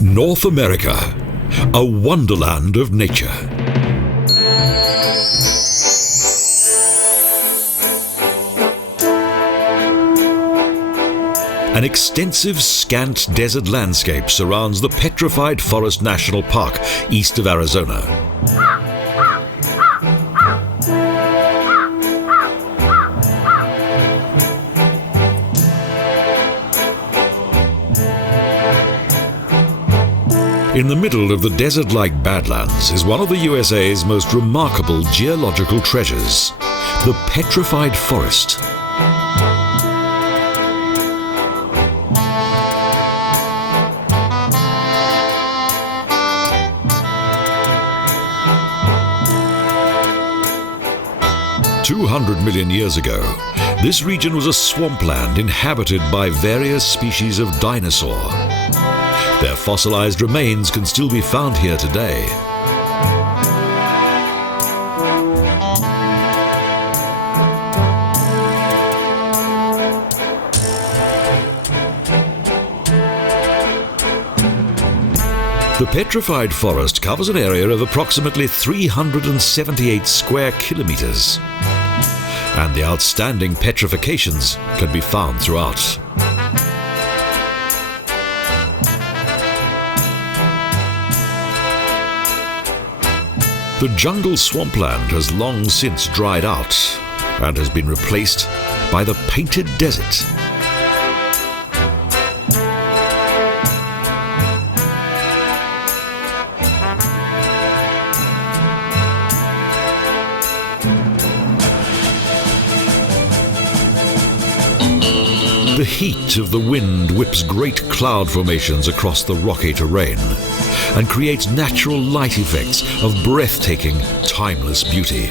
North America, a wonderland of nature. An extensive, scant desert landscape surrounds the Petrified Forest National Park, east of Arizona. In the middle of the desert-like Badlands is one of the USA's most remarkable geological treasures, the Petrified Forest. "200 million years ago, this region was a swampland inhabited by various species of dinosaur. Their fossilized remains can still be found here today. The Petrified Forest covers an area of approximately 378 square kilometres, and the outstanding petrifications can be found throughout. The jungle swampland has long since dried out and has been replaced by the painted desert. The heat of the wind whips great cloud formations across the rocky terrain and creates natural light effects of breathtaking, timeless beauty.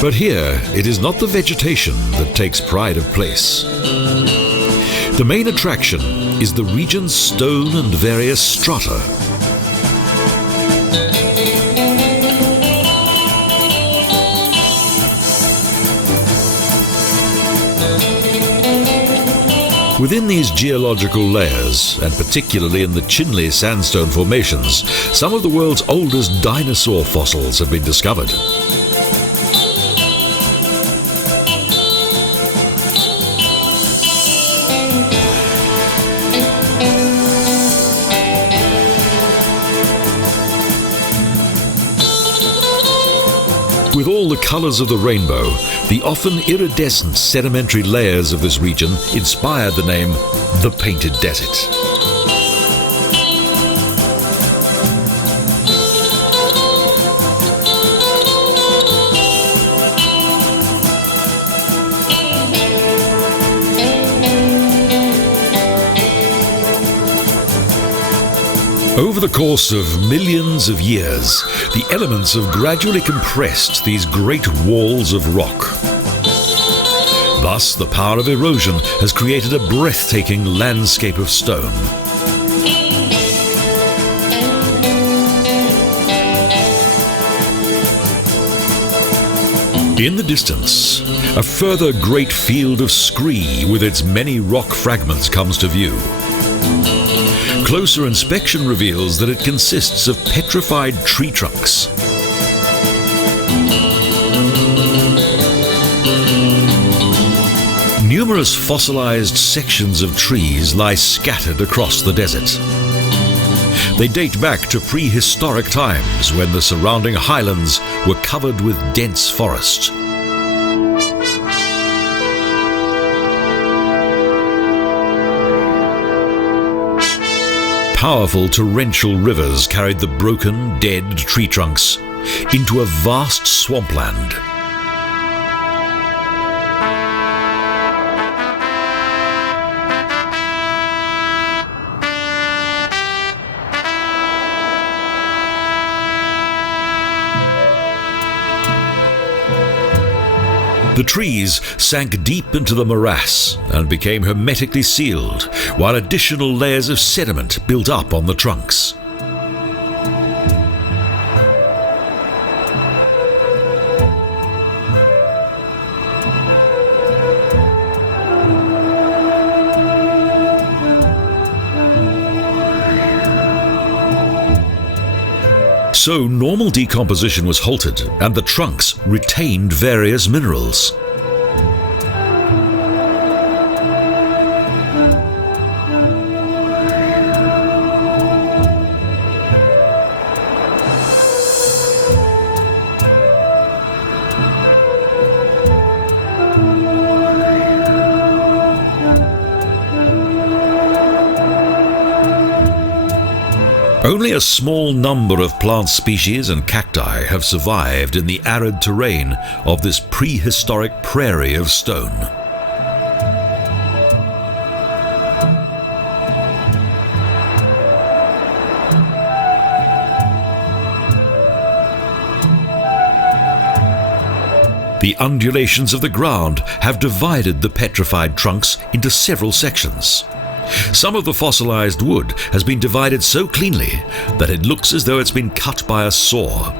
But here, it is not the vegetation that takes pride of place. The main attraction is the region's stone and various strata. Within these geological layers, and particularly in the Chinle sandstone formations, some of the world's oldest dinosaur fossils have been discovered. With all the colours of the rainbow, the often iridescent sedimentary layers of this region inspired the name the Painted Desert. Over the course of millions of years, the elements have gradually compressed these great walls of rock. Thus, the power of erosion has created a breathtaking landscape of stone. In the distance, a further great field of scree with its many rock fragments comes to view. Closer inspection reveals that it consists of petrified tree trunks. Numerous fossilized sections of trees lie scattered across the desert. They date back to prehistoric times when the surrounding highlands were covered with dense forest. Powerful torrential rivers carried the broken, dead tree trunks into a vast swampland. The trees sank deep into the morass and became hermetically sealed, while additional layers of sediment built up on the trunks. So normal decomposition was halted and the trunks retained various minerals. Only a small number of plant species and cacti have survived in the arid terrain of this prehistoric prairie of stone. The undulations of the ground have divided the petrified trunks into several sections. Some of the fossilized wood has been divided so cleanly that it looks as though it's been cut by a saw.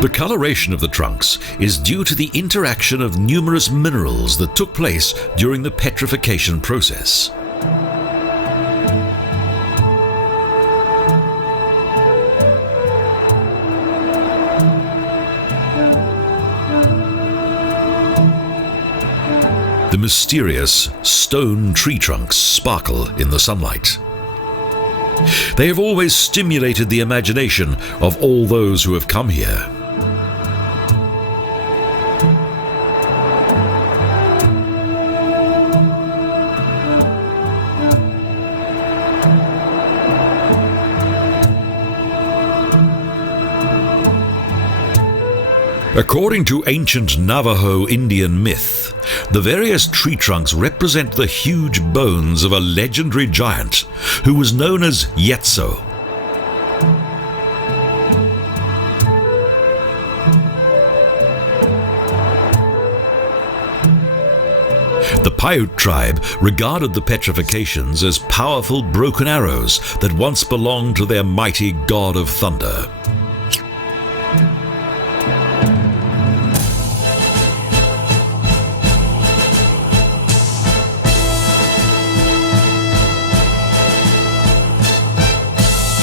The coloration of the trunks is due to the interaction of numerous minerals that took place during the petrification process. The mysterious stone tree trunks sparkle in the sunlight. They have always stimulated the imagination of all those who have come here. According to ancient Navajo Indian myth, the various tree trunks represent the huge bones of a legendary giant who was known as Yetso. The Paiute tribe regarded the petrifications as powerful broken arrows that once belonged to their mighty god of thunder.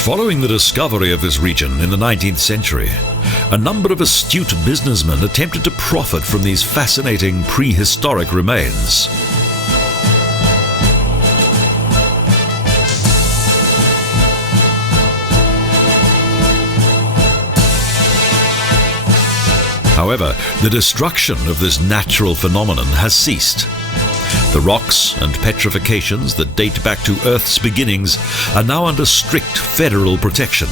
Following the discovery of this region in the 19th century, a number of astute businessmen attempted to profit from these fascinating prehistoric remains. However, the destruction of this natural phenomenon has ceased. The rocks and petrifications that date back to Earth's beginnings are now under strict federal protection.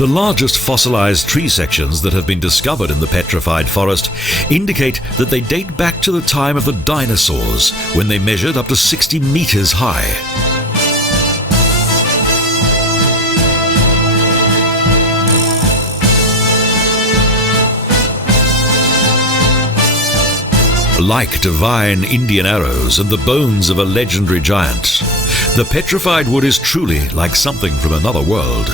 The largest fossilized tree sections that have been discovered in the petrified forest indicate that they date back to the time of the dinosaurs, when they measured up to 60 meters high. Like divine Indian arrows and the bones of a legendary giant, the petrified wood is truly like something from another world.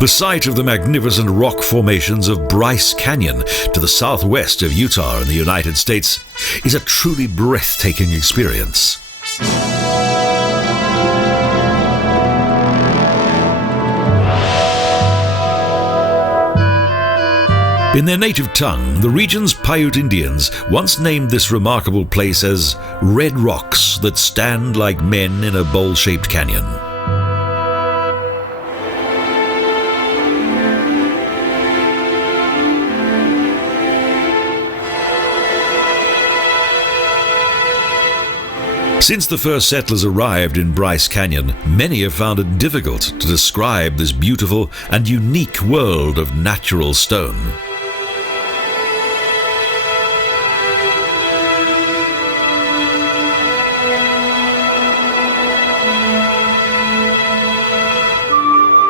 The site of the magnificent rock formations of Bryce Canyon to the southwest of Utah in the United States is a truly breathtaking experience. In their native tongue, the region's Paiute Indians once named this remarkable place as red rocks that stand like men in a bowl-shaped canyon. Since the first settlers arrived in Bryce Canyon, many have found it difficult to describe this beautiful and unique world of natural stone.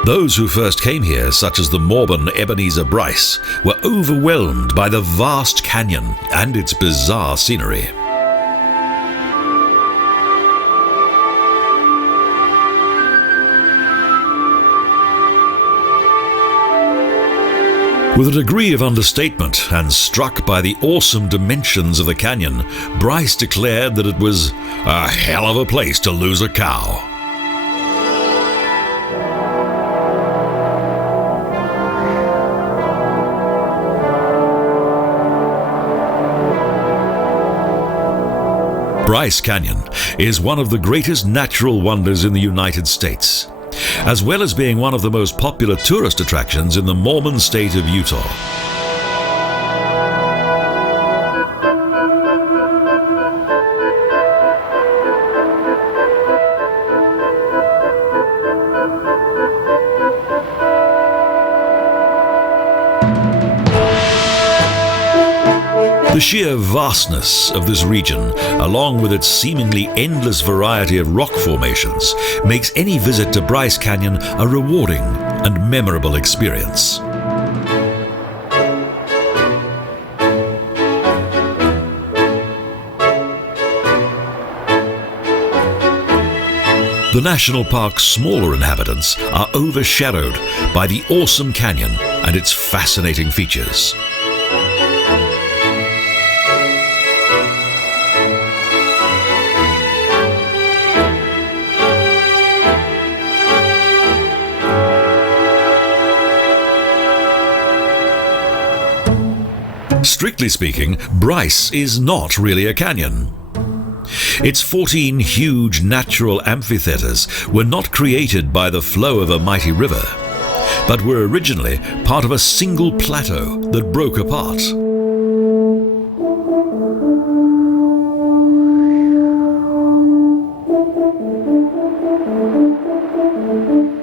Those who first came here, such as the Mormon Ebenezer Bryce, were overwhelmed by the vast canyon and its bizarre scenery. With a degree of understatement and struck by the awesome dimensions of the canyon, Bryce declared that it was a hell of a place to lose a cow. Bryce Canyon is one of the greatest natural wonders in the United States, as well as being one of the most popular tourist attractions in the Mormon state of Utah. The sheer vastness of this region, along with its seemingly endless variety of rock formations, makes any visit to Bryce Canyon a rewarding and memorable experience. The national park's smaller inhabitants are overshadowed by the awesome canyon and its fascinating features. Strictly speaking, Bryce is not really a canyon. Its 14 huge natural amphitheaters were not created by the flow of a mighty river, but were originally part of a single plateau that broke apart.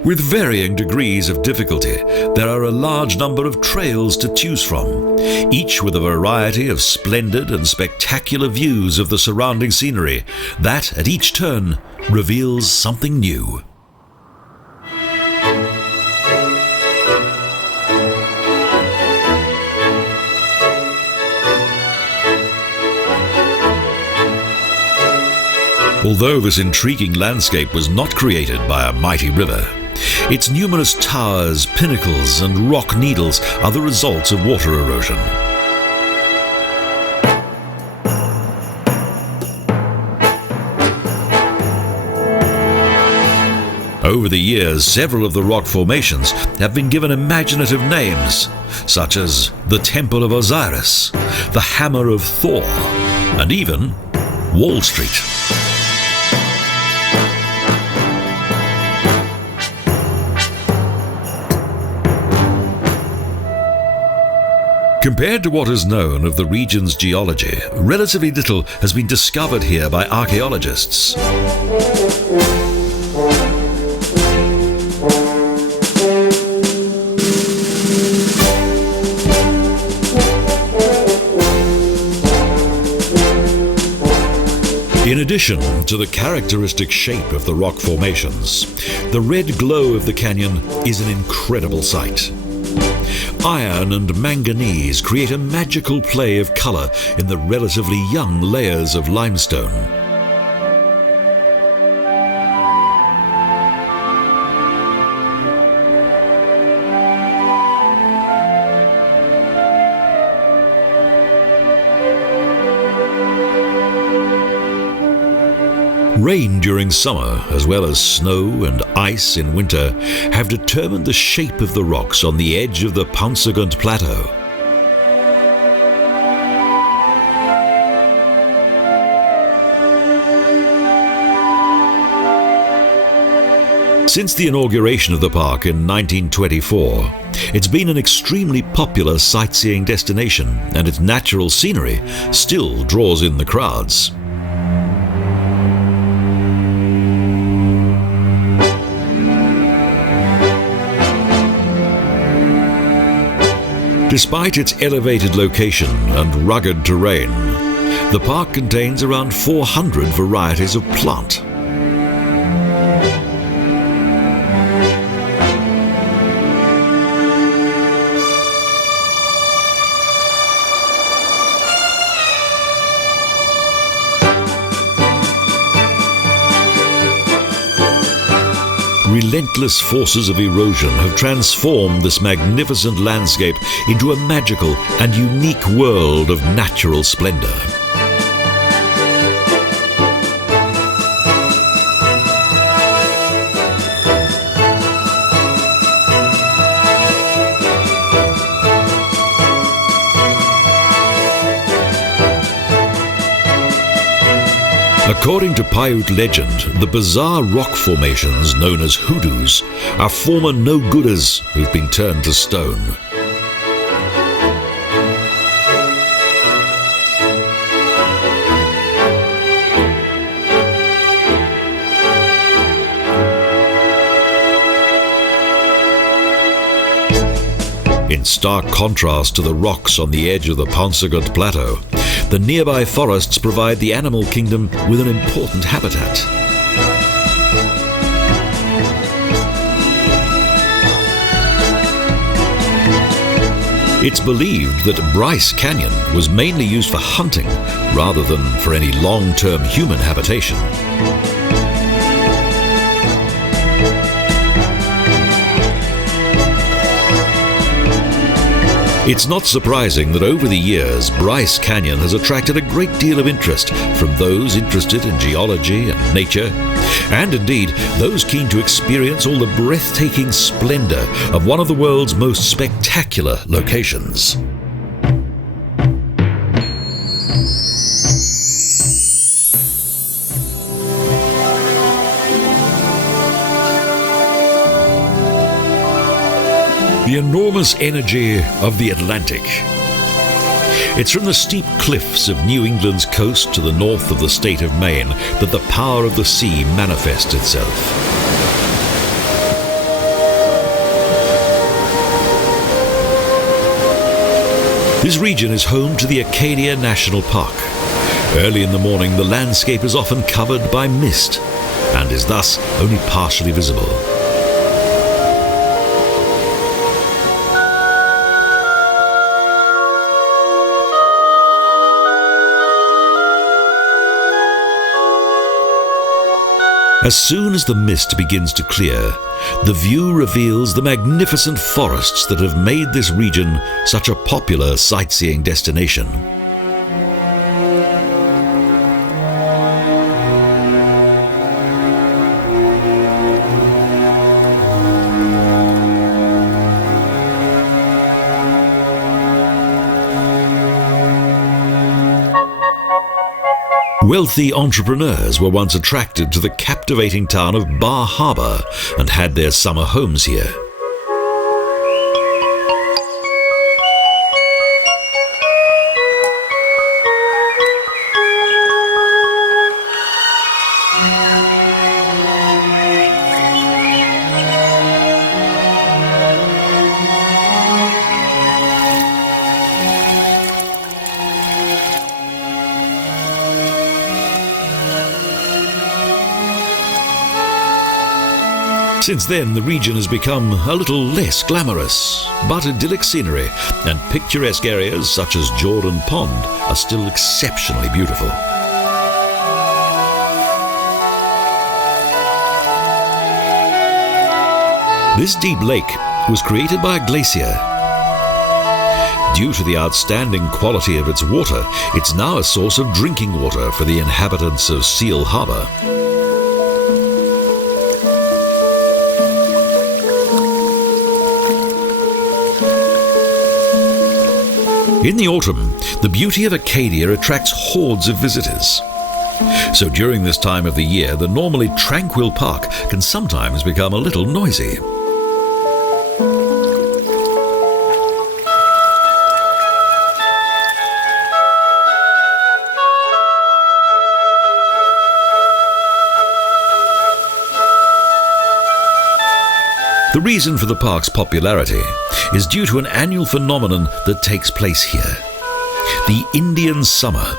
With varying degrees of difficulty, there are a large number of trails to choose from, each with a variety of splendid and spectacular views of the surrounding scenery that, at each turn, reveals something new. Although this intriguing landscape was not created by a mighty river, its numerous towers, pinnacles, and rock needles are the results of water erosion. Over the years, several of the rock formations have been given imaginative names, such as the Temple of Osiris, the Hammer of Thor, and even Wall Street. Compared to what is known of the region's geology, relatively little has been discovered here by archaeologists. In addition to the characteristic shape of the rock formations, the red glow of the canyon is an incredible sight. Iron and manganese create a magical play of color in the relatively young layers of limestone. Rain during summer, as well as snow and ice in winter, have determined the shape of the rocks on the edge of the Paunsaugunt Plateau. Since the inauguration of the park in 1924, it's been an extremely popular sightseeing destination, and its natural scenery still draws in the crowds. Despite its elevated location and rugged terrain, the park contains around 400 varieties of plant. Relentless forces of erosion have transformed this magnificent landscape into a magical and unique world of natural splendor. According to Paiute legend, the bizarre rock formations known as hoodoos are former no-gooders who've been turned to stone. In stark contrast to the rocks on the edge of the Pensacola Plateau, the nearby forests provide the animal kingdom with an important habitat. It's believed that Bryce Canyon was mainly used for hunting rather than for any long-term human habitation. It's not surprising that over the years, Bryce Canyon has attracted a great deal of interest from those interested in geology and nature, and indeed those keen to experience all the breathtaking splendor of one of the world's most spectacular locations. The enormous energy of the Atlantic. It's from the steep cliffs of New England's coast to the north of the state of Maine that the power of the sea manifests itself. This region is home to the Acadia National Park. Early in the morning, the landscape is often covered by mist and is thus only partially visible. As soon as the mist begins to clear, the view reveals the magnificent forests that have made this region such a popular sightseeing destination. Wealthy entrepreneurs were once attracted to the captivating town of Bar Harbor and had their summer homes here. Since then, the region has become a little less glamorous, but idyllic scenery and picturesque areas such as Jordan Pond are still exceptionally beautiful. This deep lake was created by a glacier. Due to the outstanding quality of its water, it's now a source of drinking water for the inhabitants of Seal Harbor. In the autumn, the beauty of Acadia attracts hordes of visitors. So during this time of the year, the normally tranquil park can sometimes become a little noisy. The reason for the park's popularity is due to an annual phenomenon that takes place here: the Indian summer.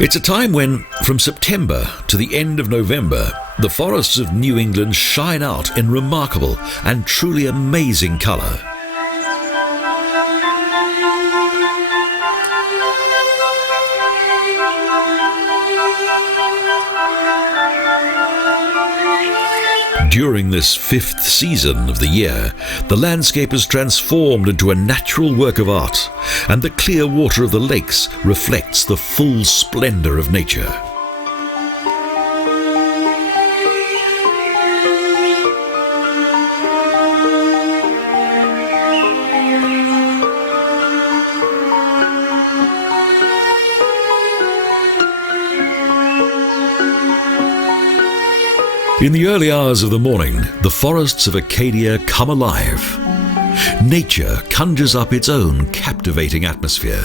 It's a time when, from September to the end of November, the forests of New England shine out in remarkable and truly amazing colour. During this fifth season of the year, the landscape is transformed into a natural work of art, and the clear water of the lakes reflects the full splendour of nature. In the early hours of the morning, the forests of Acadia come alive. Nature conjures up its own captivating atmosphere.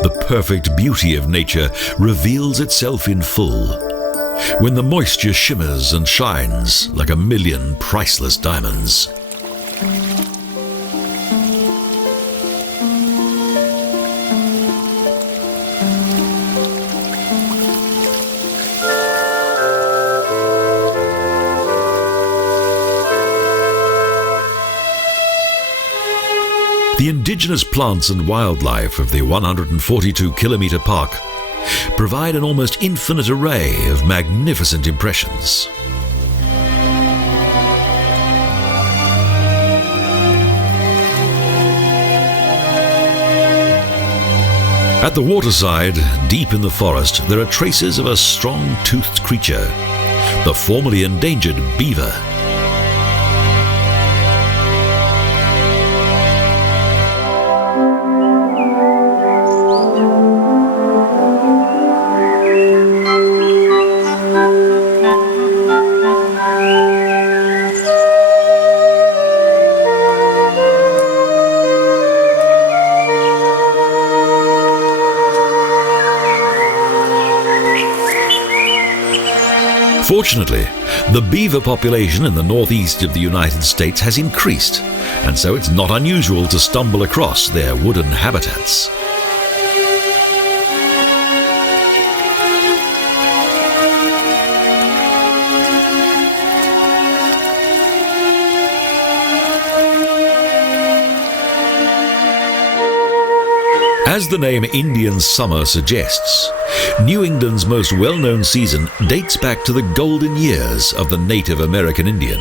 The perfect beauty of nature reveals itself in full, when the moisture shimmers and shines like a million priceless diamonds. The indigenous plants and wildlife of the 142-kilometre park provide an almost infinite array of magnificent impressions. At the waterside, deep in the forest, there are traces of a strong-toothed creature, the formerly endangered beaver. Fortunately, the beaver population in the northeast of the United States has increased, and so it's not unusual to stumble across their wooden habitats. As the name Indian Summer suggests, New England's most well-known season dates back to the golden years of the Native American Indian.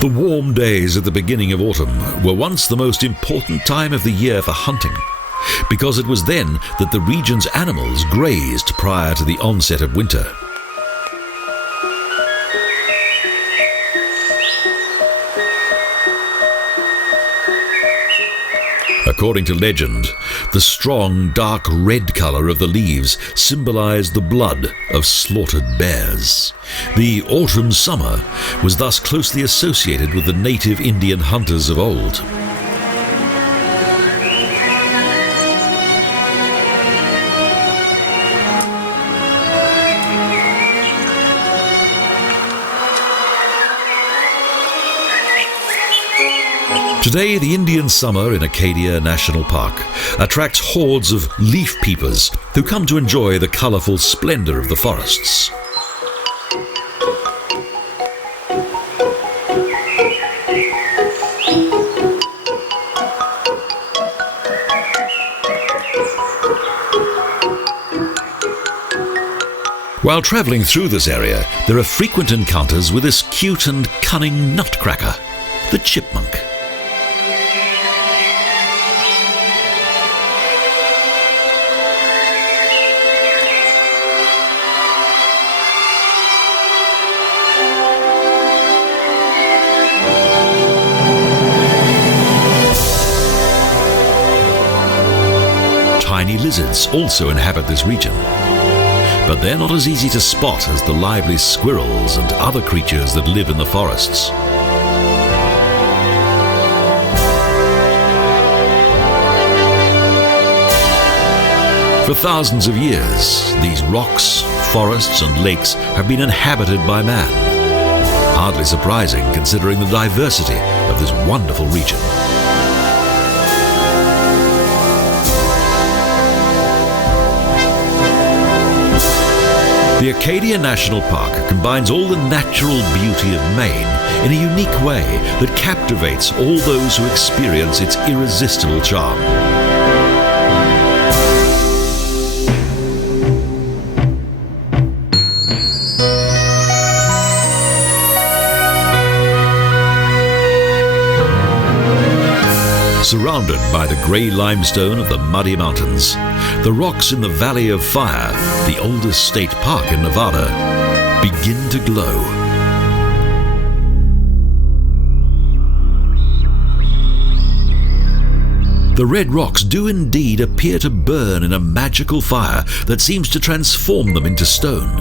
The warm days at the beginning of autumn were once the most important time of the year for hunting, because it was then that the region's animals grazed prior to the onset of winter. According to legend, the strong, dark red color of the leaves symbolized the blood of slaughtered bears. The autumn summer was thus closely associated with the native Indian hunters of old. Today, the Indian summer in Acadia National Park attracts hordes of leaf peepers who come to enjoy the colourful splendour of the forests. While travelling through this area, there are frequent encounters with this cute and cunning nutcracker, the chipmunk. Tiny lizards also inhabit this region, but they're not as easy to spot as the lively squirrels and other creatures that live in the forests. For thousands of years, these rocks, forests and lakes have been inhabited by man. Hardly surprising considering the diversity of this wonderful region. The Acadia National Park combines all the natural beauty of Maine in a unique way that captivates all those who experience its irresistible charm. Surrounded by the grey limestone of the Muddy Mountains, the rocks in the Valley of Fire, the oldest state park in Nevada, begin to glow. The red rocks do indeed appear to burn in a magical fire that seems to transform them into stone.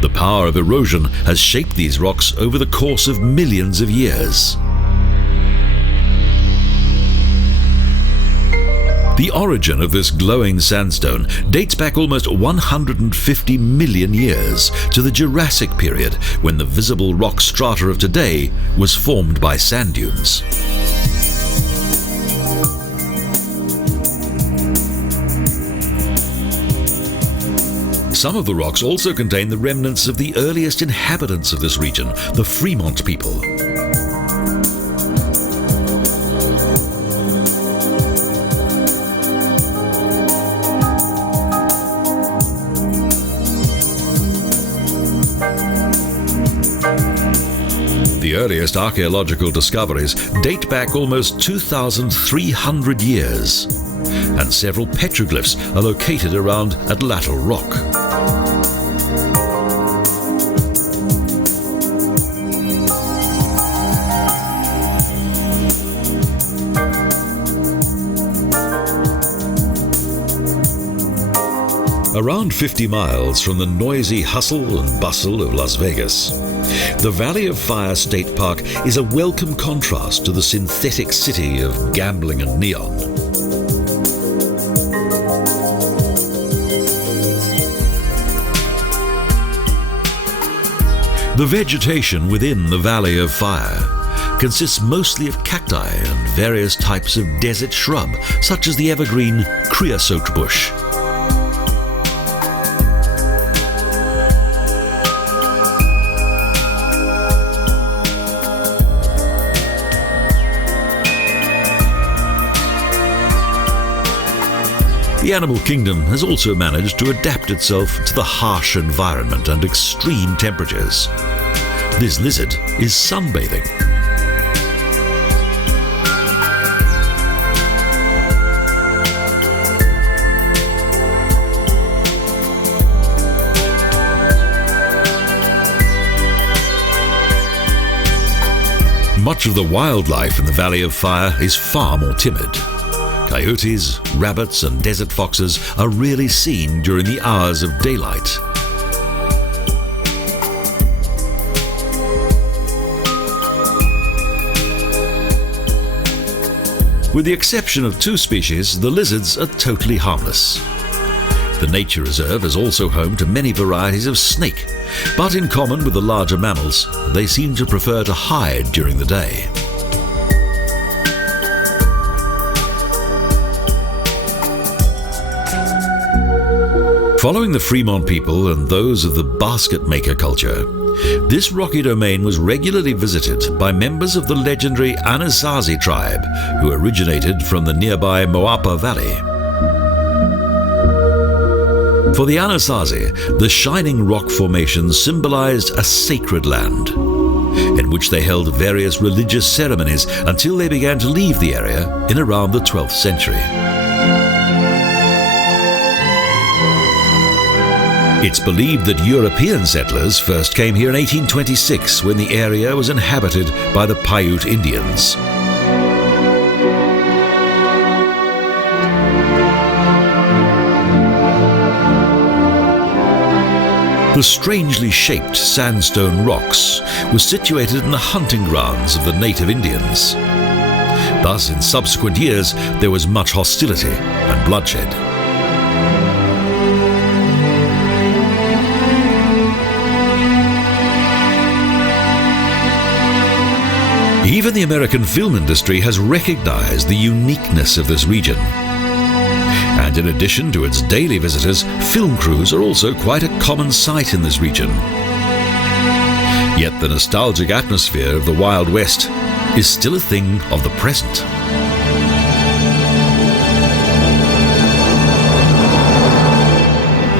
The power of erosion has shaped these rocks over the course of millions of years. The origin of this glowing sandstone dates back almost 150 million years to the Jurassic period, when the visible rock strata of today was formed by sand dunes. Some of the rocks also contain the remnants of the earliest inhabitants of this region, the Fremont people. The earliest archaeological discoveries date back almost 2,300 years, and several petroglyphs are located around Atlatl Rock. Around 50 miles from the noisy hustle and bustle of Las Vegas, the Valley of Fire State Park is a welcome contrast to the synthetic city of gambling and neon. The vegetation within the Valley of Fire consists mostly of cacti and various types of desert shrub, such as the evergreen creosote bush. The animal kingdom has also managed to adapt itself to the harsh environment and extreme temperatures. This lizard is sunbathing. Much of the wildlife in the Valley of Fire is far more timid. Coyotes, rabbits and desert foxes are rarely seen during the hours of daylight. With the exception of 2 species, the lizards are totally harmless. The nature reserve is also home to many varieties of snake, but in common with the larger mammals, they seem to prefer to hide during the day. Following the Fremont people and those of the basket maker culture, this rocky domain was regularly visited by members of the legendary Anasazi tribe, who originated from the nearby Moapa Valley. For the Anasazi, the shining rock formations symbolized a sacred land, in which they held various religious ceremonies until they began to leave the area in around the 12th century. It's believed that European settlers first came here in 1826 when the area was inhabited by the Paiute Indians. The strangely shaped sandstone rocks were situated in the hunting grounds of the native Indians. Thus, in subsequent years, there was much hostility and bloodshed. Even the American film industry has recognized the uniqueness of this region. And in addition to its daily visitors, film crews are also quite a common sight in this region. Yet the nostalgic atmosphere of the Wild West is still a thing of the present.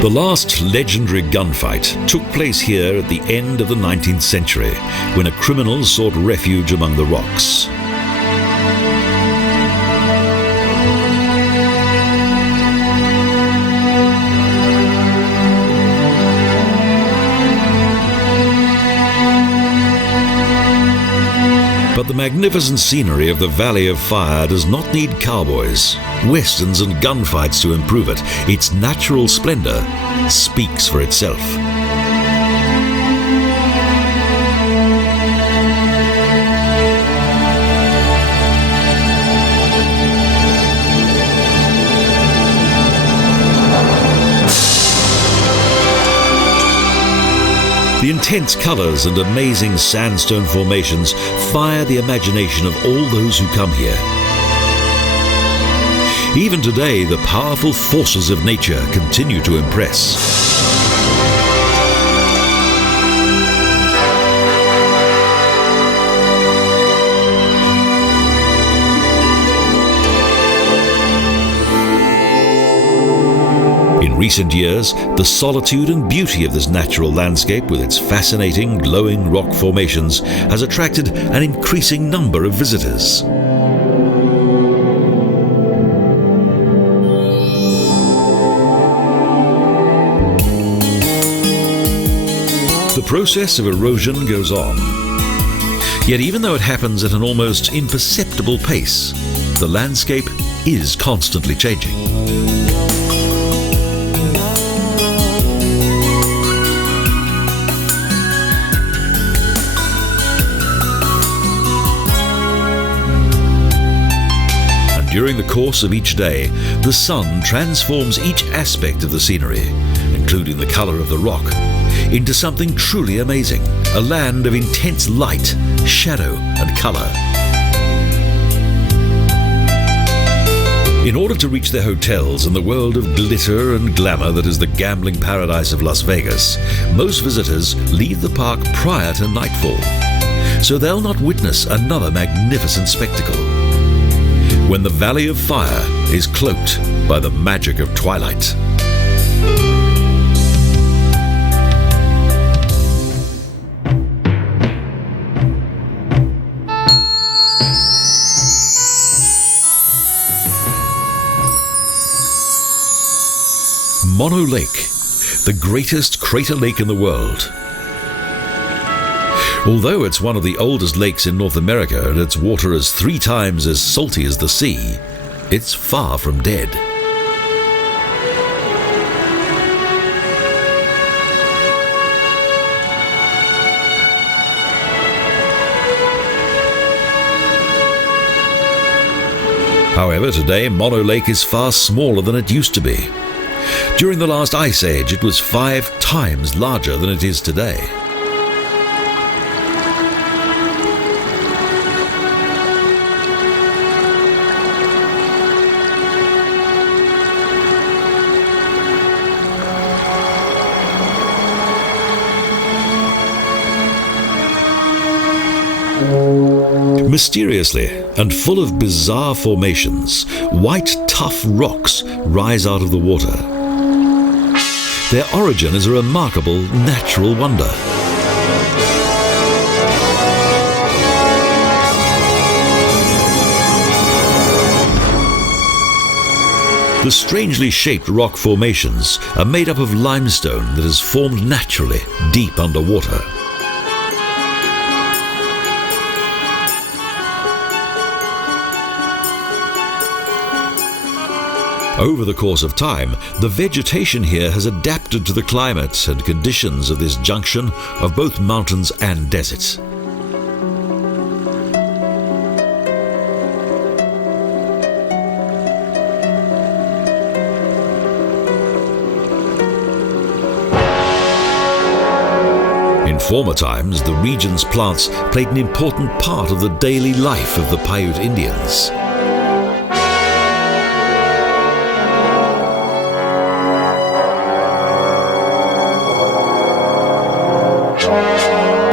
The last legendary gunfight took place here at the end of the 19th century, when a criminal sought refuge among the rocks. But the magnificent scenery of the Valley of Fire does not need cowboys, westerns and gunfights to improve it. Its natural splendor speaks for itself. The intense colors and amazing sandstone formations fire the imagination of all those who come here. Even today, the powerful forces of nature continue to impress. In recent years, the solitude and beauty of this natural landscape with its fascinating glowing rock formations has attracted an increasing number of visitors. The process of erosion goes on. Yet even though it happens at an almost imperceptible pace, the landscape is constantly changing. During the course of each day, the sun transforms each aspect of the scenery, including the color of the rock, into something truly amazing, a land of intense light, shadow, and color. In order to reach their hotels in the world of glitter and glamour that is the gambling paradise of Las Vegas, most visitors leave the park prior to nightfall, so they'll not witness another magnificent spectacle, when the Valley of Fire is cloaked by the magic of twilight. Mono Lake, the greatest crater lake in the world. Although it's one of the oldest lakes in North America and its water is 3 times as salty as the sea, it's far from dead. However, today Mono Lake is far smaller than it used to be. During the last ice age, it was 5 times larger than it is today. Mysteriously and full of bizarre formations, white tough rocks rise out of the water. their origin is a remarkable natural wonder. The strangely shaped rock formations are made up of limestone that has formed naturally deep underwater. Over the course of time, the vegetation here has adapted to the climate and conditions of this junction of both mountains and deserts. In former times, the region's plants played an important part of the daily life of the Paiute Indians.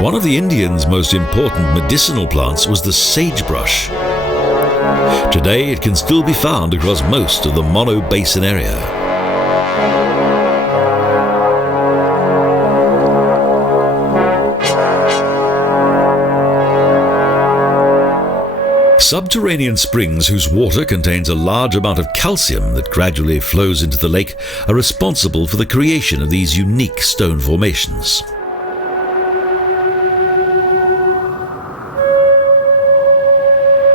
One of the Indians' most important medicinal plants was the sagebrush. Today it can still be found across most of the Mono Basin area. Subterranean springs whose water contains a large amount of calcium that gradually flows into the lake are responsible for the creation of these unique stone formations.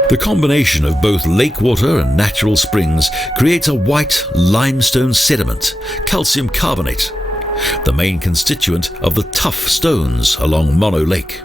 The combination of both lake water and natural springs creates a white limestone sediment, calcium carbonate, the main constituent of the tough stones along Mono Lake.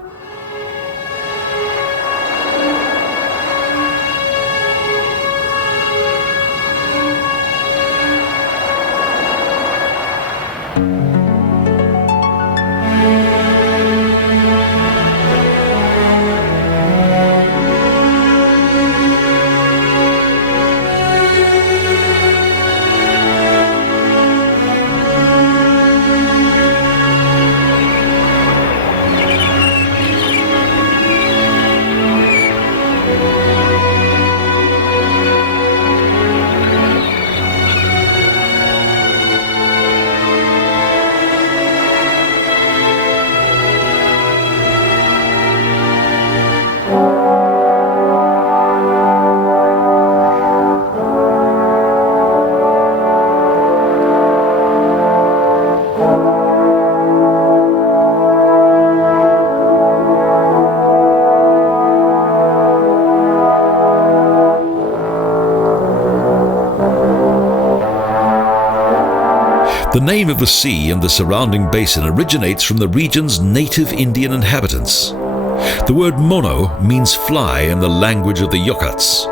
The name of the sea and the surrounding basin originates from the region's native Indian inhabitants. The word mono means fly in the language of the Yokuts.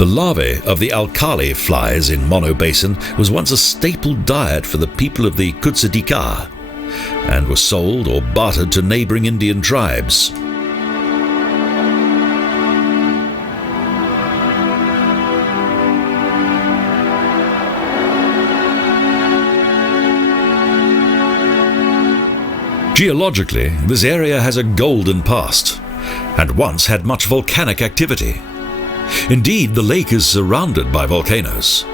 The larvae of the alkali flies in Mono Basin was once a staple diet for the people of the Kutsadika and were sold or bartered to neighboring Indian tribes. Geologically, this area has a golden past, and once had much volcanic activity. Indeed, the lake is surrounded by volcanoes.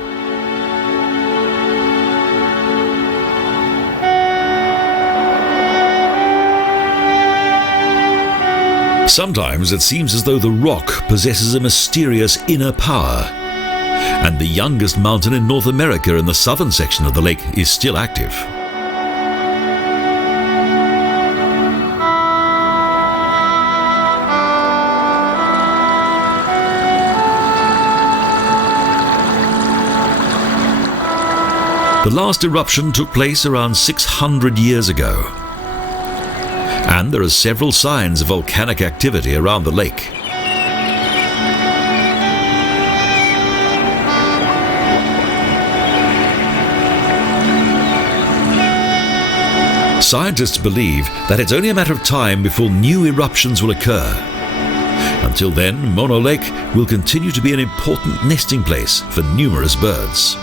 Sometimes it seems as though the rock possesses a mysterious inner power, and the youngest mountain in North America in the southern section of the lake is still active. The last eruption took place around 600 years ago, and there are several signs of volcanic activity around the lake. Scientists believe that it's only a matter of time before new eruptions will occur. Until then, Mono Lake will continue to be an important nesting place for numerous birds.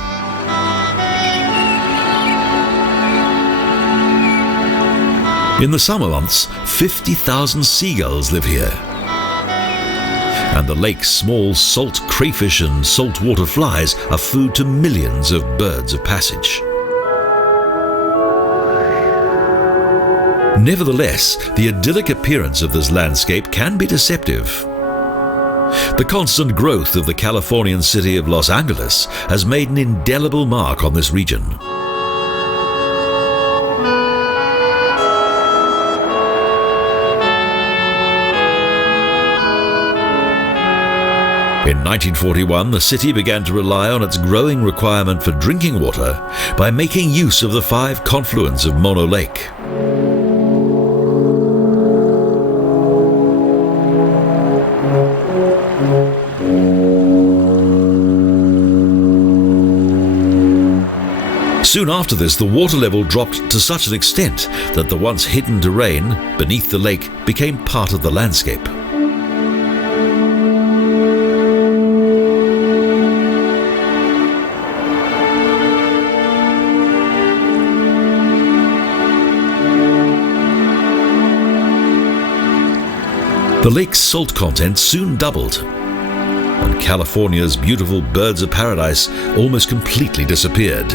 In the summer months, 50,000 seagulls live here. And the lake's small salt crayfish and saltwater flies are food to millions of birds of passage. Nevertheless, the idyllic appearance of this landscape can be deceptive. The constant growth of the Californian city of Los Angeles has made an indelible mark on this region. In 1941, the city began to rely on its growing requirement for drinking water by making use of the 5 confluents of Mono Lake. Soon after this, the water level dropped to such an extent that the once hidden terrain beneath the lake became part of the landscape. The lake's salt content soon doubled, and California's beautiful birds of paradise almost completely disappeared.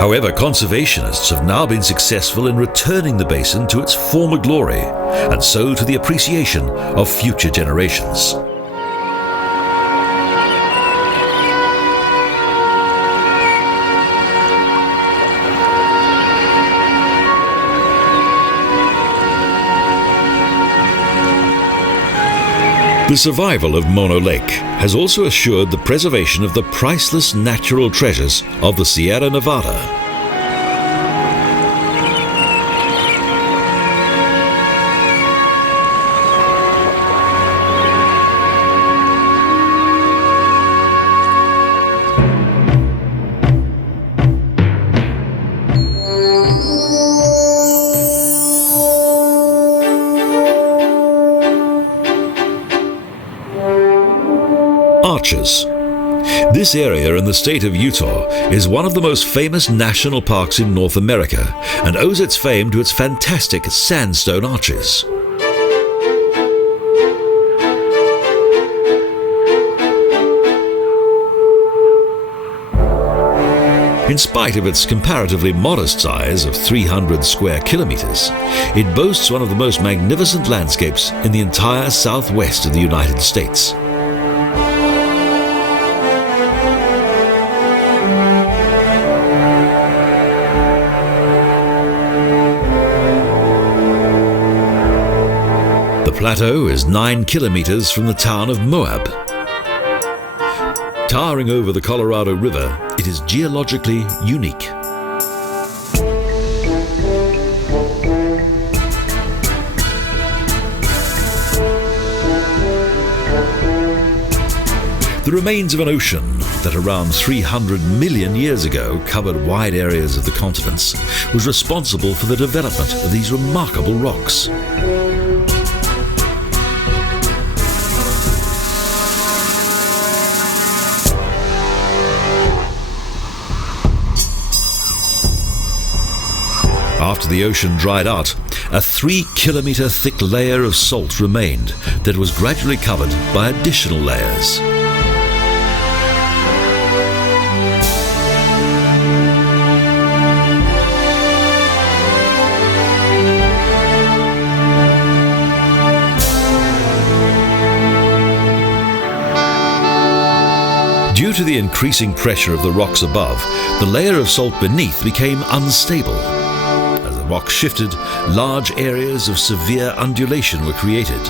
However, conservationists have now been successful in returning the basin to its former glory, and so to the appreciation of future generations. The survival of Mono Lake has also assured the preservation of the priceless natural treasures of the Sierra Nevada. Arches. This area in the state of Utah is one of the most famous national parks in North America and owes its fame to its fantastic sandstone arches. In spite of its comparatively modest size of 300 square kilometres, it boasts one of the most magnificent landscapes in the entire southwest of the United States. The plateau is 9 kilometres from the town of Moab. Towering over the Colorado River, it is geologically unique. The remains of an ocean that around 300 million years ago covered wide areas of the continents was responsible for the development of these remarkable rocks. After the ocean dried out, a 3-kilometre thick layer of salt remained that was gradually covered by additional layers. Due to the increasing pressure of the rocks above, the layer of salt beneath became unstable. As the rock shifted, large areas of severe undulation were created.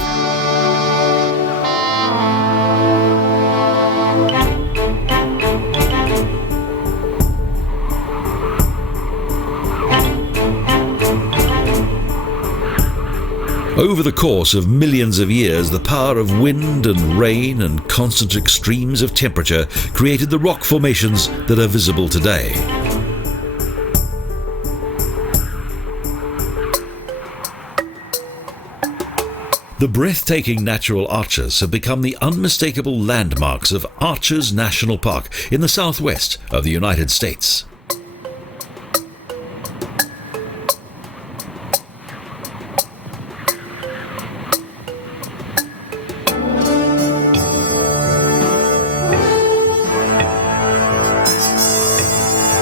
Over the course of millions of years, the power of wind and rain and constant extremes of temperature created the rock formations that are visible today. The breathtaking natural arches have become the unmistakable landmarks of Arches National Park in the southwest of the United States.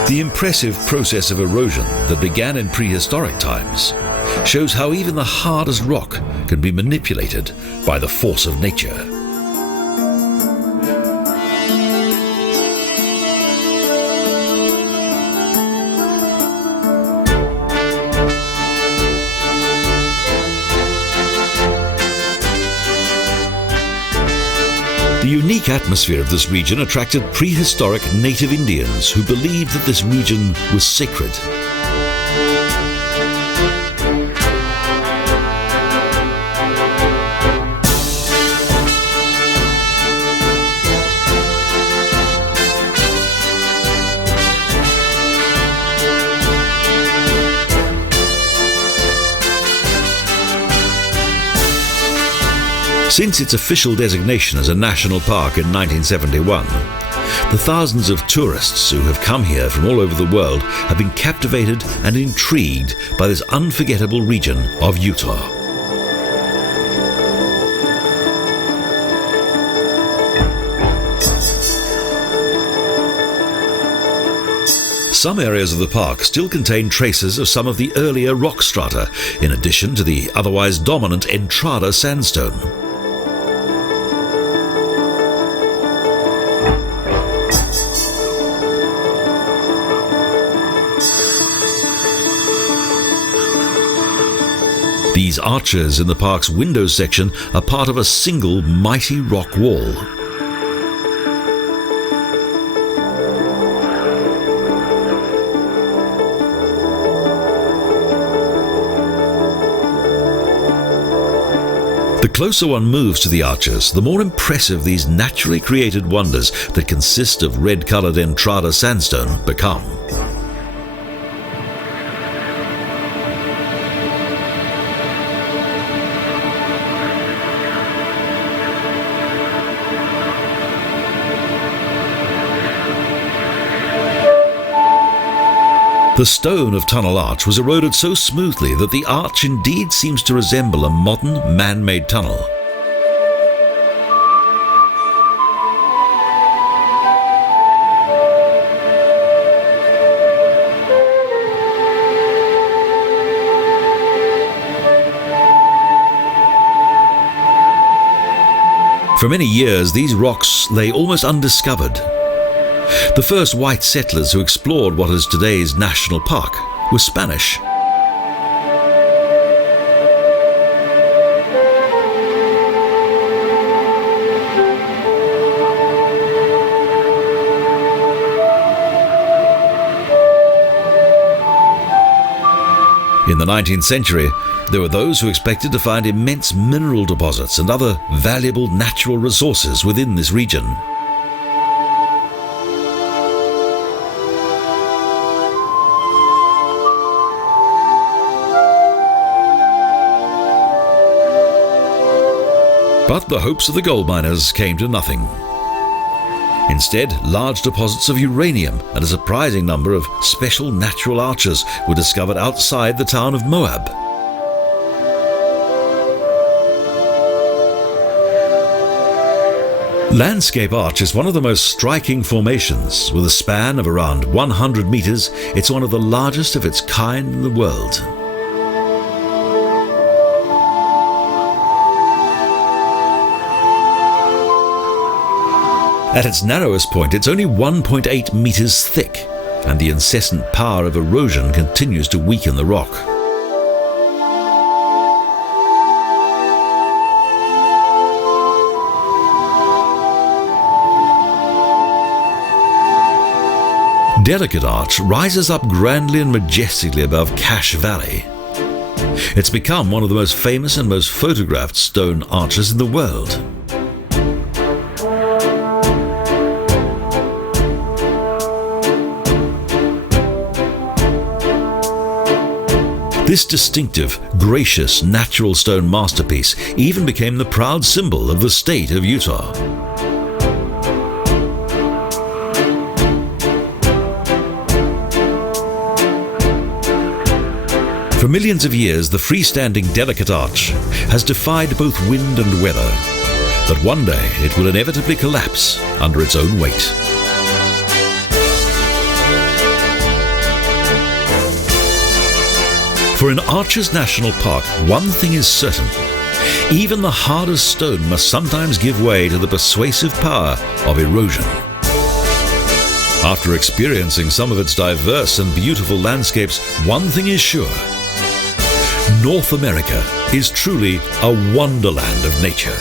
The impressive process of erosion that began in prehistoric times shows how even the hardest rock can be manipulated by the force of nature. The unique atmosphere of this region attracted prehistoric native Indians who believed that this region was sacred. Since its official designation as a national park in 1971, the thousands of tourists who have come here from all over the world have been captivated and intrigued by this unforgettable region of Utah. Some areas of the park still contain traces of some of the earlier rock strata, in addition to the otherwise dominant Entrada sandstone. These arches in the park's windows section are part of a single mighty rock wall. The closer one moves to the arches, the more impressive these naturally created wonders that consist of red-coloured Entrada sandstone become. The stone of Tunnel Arch was eroded so smoothly that the arch indeed seems to resemble a modern man-made tunnel. For many years, these rocks lay almost undiscovered. The first white settlers who explored what is today's national park were Spanish. In the 19th century, there were those who expected to find immense mineral deposits and other valuable natural resources within this region. But the hopes of the gold miners came to nothing. Instead, large deposits of uranium and a surprising number of special natural arches were discovered outside the town of Moab. Landscape Arch is one of the most striking formations. With a span of around 100 meters, it's one of the largest of its kind in the world. At its narrowest point, it's only 1.8 meters thick, and the incessant power of erosion continues to weaken the rock. Delicate Arch rises up grandly and majestically above Cache Valley. It's become one of the most famous and most photographed stone arches in the world. This distinctive, gracious, natural stone masterpiece even became the proud symbol of the state of Utah. For millions of years, the freestanding delicate arch has defied both wind and weather, but one day it will inevitably collapse under its own weight. For in Arches National Park, one thing is certain. Even the hardest stone must sometimes give way to the persuasive power of erosion. After experiencing some of its diverse and beautiful landscapes, one thing is sure. North America is truly a wonderland of nature.